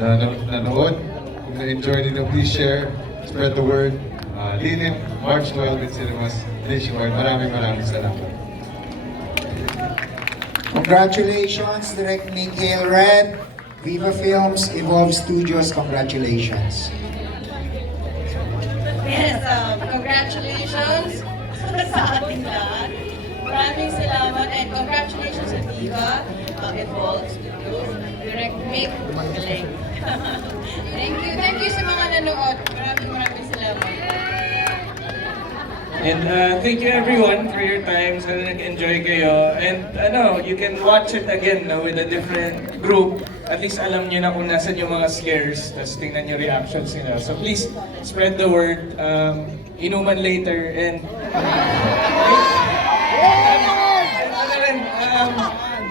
na nanood. Kung na-enjoy ninyo, please share, spread the word. Lilim, March 12 in cinemas nationwide. Maraming salamat. Congratulations, Direct Miguel Red, Viva Films, Evolve Studios, congratulations. Yes, congratulations sa ating lahat. Maraming salamat and congratulations sa Viva, Evolve Studios, Direct Mick, galing. Thank you sa mga nanood. Maraming salamat. And thank you everyone for your time. Sana nag-enjoy kayo. And you can watch it again with a different group. At least alam nyo na kung nasan yung mga scares. Tapos tingnan yung reactions nila. So please, spread the word. Inuman later. And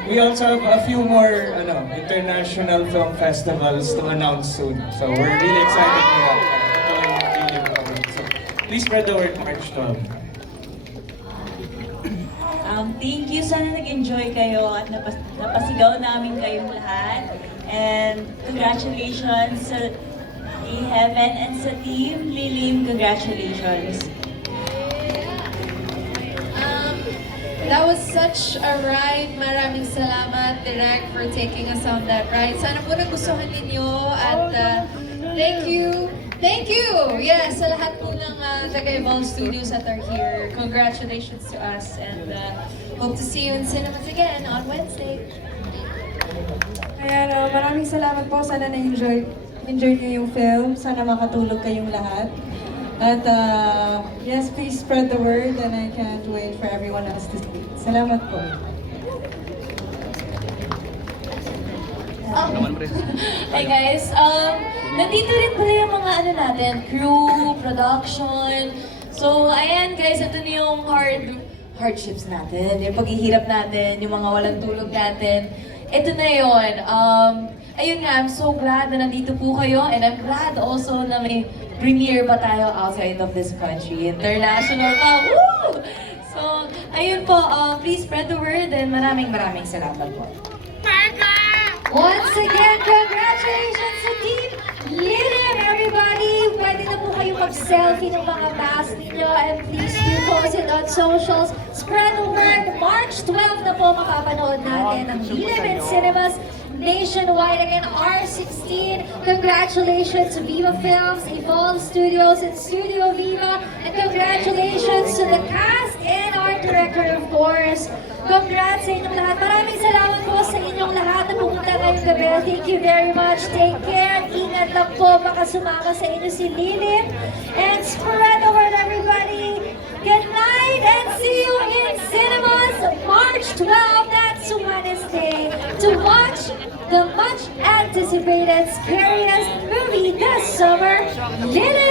we also have a few more international film festivals to announce soon. So we're really excited for that. Please spread the word, March 12. Thank you. Sana nag-enjoy kayo at napasigaw namin kayong lahat. And congratulations sa Heaven and sa team. Lilim, congratulations. That was such a ride. Maraming salamat, Direk, for taking us on that ride. Sana po nagustuhan ninyo at thank you. Thank you! Yes, sa lahat po ng taga-Evolve Studios that are here. Congratulations to us and hope to see you in cinemas again on Wednesday. Ayan, maraming salamat po. Sana na-enjoy niyo yung film. Sana makatulog kayong lahat. At yes, please spread the word and I can't wait for everyone else to see. Salamat po. Hi guys, nandito rin pala yung mga natin, crew, production. So ayan guys, ito na yung hardships natin, yung paghihirap natin, yung mga walang tulog natin. Ito na yun. Ayun nga, I'm so glad na nandito po kayo and I'm glad also na may premiere pa tayo outside of this country. International pa, woo! So, ayun po, please spread the word and maraming salamat po. Once again, congratulations to Team Lilim, everybody! Pwede na po kayo mag-selfie ng mga mask ninyo and please do post it on socials. Spread the word! March 12 na po makapanood natin ang Lilim in cinemas nationwide. Again, R16. Congratulations to Viva Films, Evolve Studios, and Studio Viva. And congratulations to the cast and art director, of course. Congrats sa inyong lahat. Maraming salamat po sa inyong lahat na pumunta ngayong gabi. Thank you very much. Take care. Ingat lang po. Baka sumama sa inyo si Lilim. And spread the word, everybody. Good night and see you in cinemas March 12. That's Wednesday. To watch the much anticipated, scariest movie this summer, Lilim.